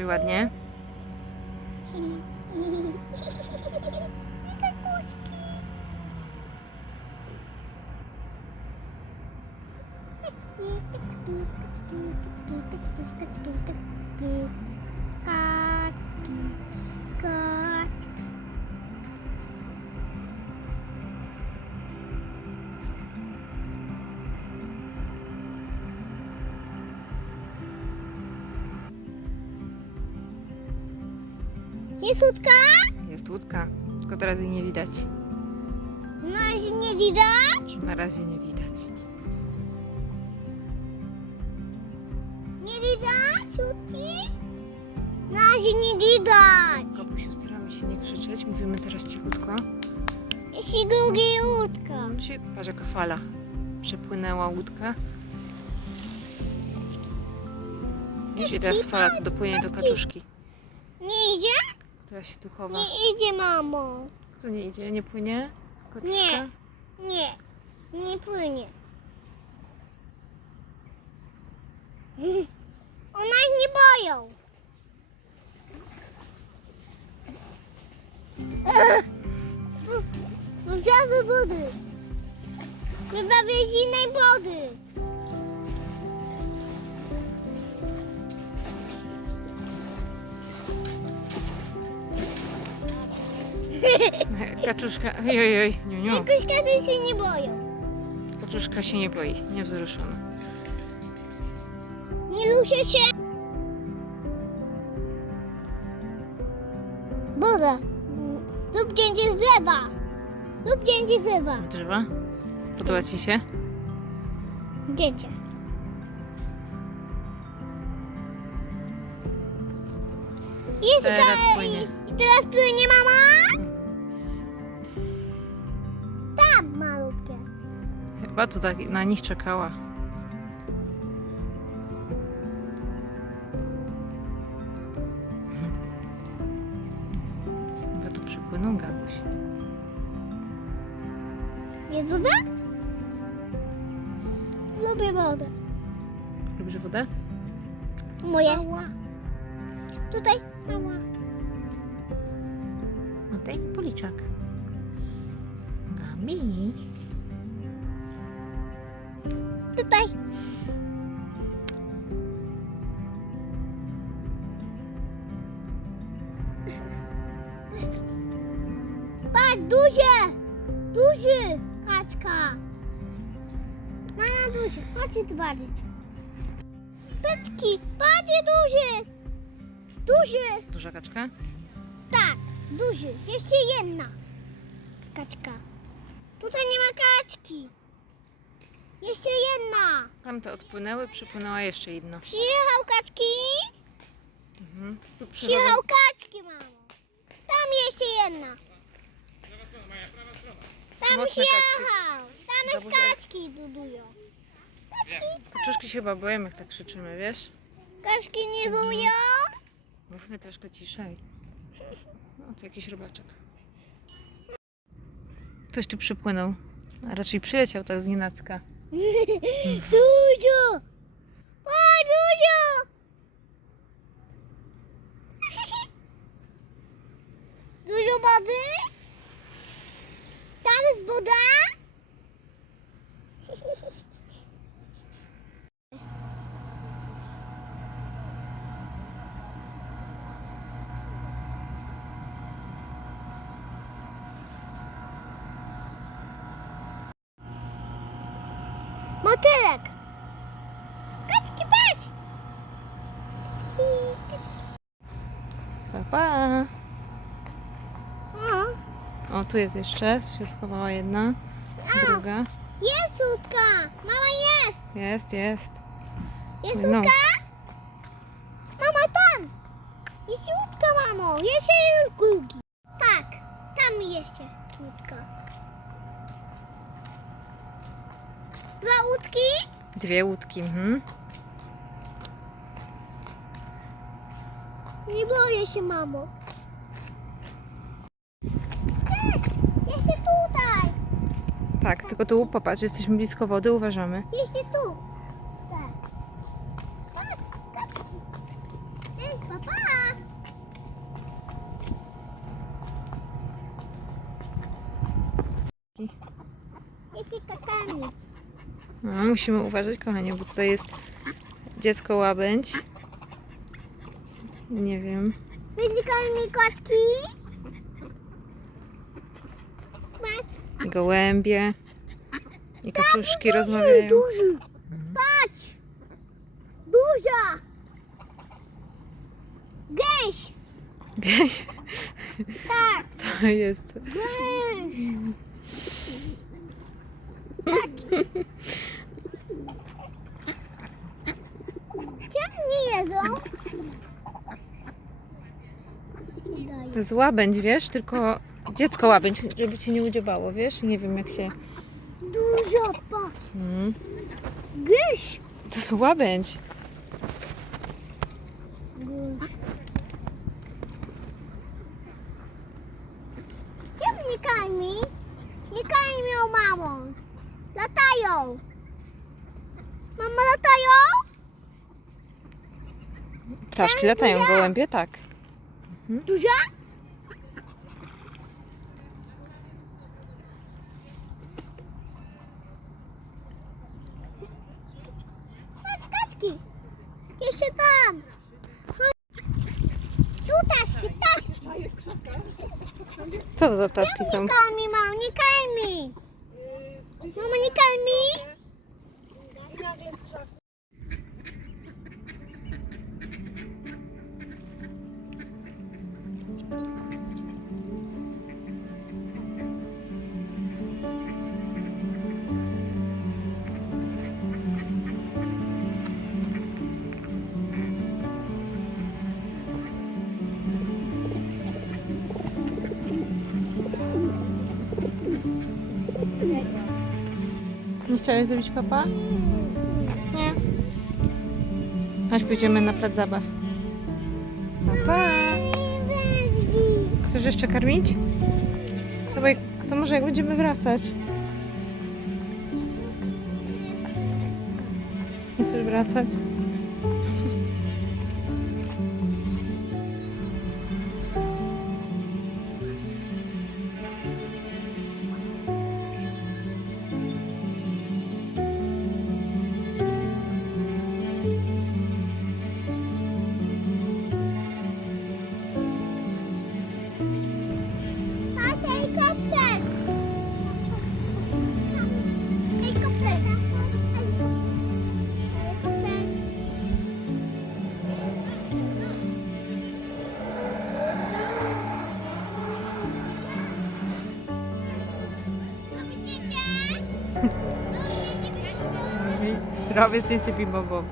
Tutaj ładnie. Jest łódka? Jest łódka, tylko teraz jej nie widać. Na razie nie widać. Na razie nie widać. Nie widać łódki? Na razie nie widać. Kapusiu, staramy się nie krzyczeć. Mówimy teraz cichutko. Jeśli drugi łódka. Ci- Patrz jaka fala. Przepłynęła łódka. Widzisz, i teraz fala co dopłynie do kaczuszki. Nie idzie? Która się tu chowa. Nie idzie, mamo. Kto nie idzie? Nie płynie? Kaczuszka? Nie, nie płynie. One ich nie boją. Wzięły wody. Nie bawię zimnej wody. Kaczuszka, ojoj, niu, niu. Jakoś kiedy się nie boją. Kaczuszka się nie boi, niewzruszona. Nie ruszę się. Boże. Tu zdjęcie z drzewa. Tu zdjęcie z drzewa. Podoba Ci się? Zdjęcie. Jest Teraz płynie. I teraz płynie mama? Chyba tu tak na nich czekała. Chyba tu przypłynął Gabuś. Jest woda? Lubię wodę. Lubisz wodę? Moje. Tutaj. Mała. Tutaj policzak. Gabi. Tutaj. Patrz, duże! Duży kaczka. Mama duży, chodź zobaczyć. Peczki, patrz, duży! Duży! Duża kaczka? Tak, duży. Jeszcze jedna kaczka. Tutaj nie ma kaczki. Jeszcze jedna. Tamte odpłynęły, przypłynęła jeszcze jedna. Przyjechał kaczki? Mhm. Tu przychodzą... Przyjechał kaczki, mamo. Tam jeszcze jedna. Tam Samotne kaczki. przyjechał. Tam jest kaczki budują. Kaczki. Kaczuszki się chyba boją, jak tak krzyczymy, wiesz? Kaczki nie bują. Mówmy troszkę ciszej. No, to jakiś robaczek. Ktoś tu przypłynął. A raczej przyleciał tak z nienacka. Dużo. O, dużo. Dużo wody? Tam jest woda? Motylek. Kaczki, patrz. Pa, pa. O, O, tu jest jeszcze. Się schowała jedna. Druga. jest łódka. Mama jest. Jest, jest. Jest No. łódka? Mama tam. Jest łódka, mamo. Jeszcze jest. Tak, tam jeszcze łódka. Dwa łódki? Dwie łódki, mhm. Nie boję się, mamo. Tak, tutaj. Tak, tylko tu popatrz, jesteśmy blisko wody, uważamy. Jeszcze tu. Tak. Patrz, kaczki. No, musimy uważać, kochanie, bo tutaj jest dziecko łabędź. Nie wiem. Wynikaj mi kotki. I gołębie. I kaczuszki rozmawiają. Duży. Patrz. Duża. Gęś. Gęś. Tak. To jest. Gęś. Czemu nie jedzą? To jest łabędź, wiesz? Tylko dziecko łabędź, żeby cię nie udziobało, wiesz? Nie wiem jak się... Dużo pa. Mm. Gęś. To łabędź. Czemu nie karmi? Nie karmią mamą. Latają. Mama latają? Ptaszki latają, gołębie tak. Duża? Patrz, kaczki. Jeszcze tam. Tu ptaszki, ptaszki. Co to za ptaszki są? Nie karmi, mamo, nie karmi. Mama, nie karmi? Nie chciałeś zrobić papa? Nie. Chodź, pójdziemy na plac zabaw. Papa. Chcesz jeszcze karmić? To, to może jak będziemy wracać. Nie chcesz wracać? Robię zdjęcie Bimbo Bob.